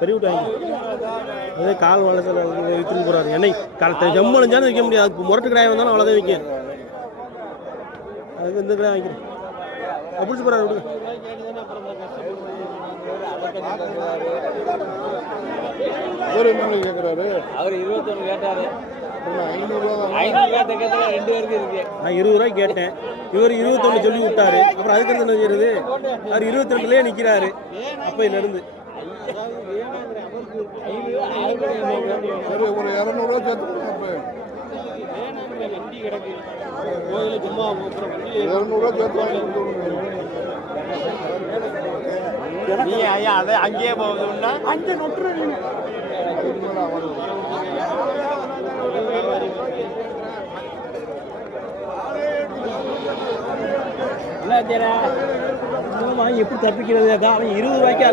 பெரிய விட்டு வாங்கி அதே கால் வளர்ச்சி விற்றுன்னு போகிறாரு. என்னை ஜம்மனுஞ்சாலும் விற்க முடியாது. அதுக்கு முரட்டு கடாயம் வந்தாலும் அவ்வளோதான் விற்க. அதுக்கு இந்த கடாயம் வாங்கிக்கிறேன். பிடிச்சி போகிறாரு விடுங்க. அவர் என்ன கேட்குறாரு? அவர் 21 கேட்டாரு. 500 நான் 20 ரூபாய்க்கு கேட்டேன். இவர் 21 சொல்லி விட்டாரு. அப்புறம் அதுக்கு என்ன செய்யறது? அவர் 22லயே நிற்கிறாரு. அப்பையிலிருந்து சரி, ஒரு 200 சேர்த்து 200 சேர்த்து வாங்கி நீ ஐயா அதை அங்கேயே போகுதுன்னா அஞ்சு நொட்டு வாங்கி எப்படி தப்பிக்கிறது? அவன் 20 ரூபாய்க்கு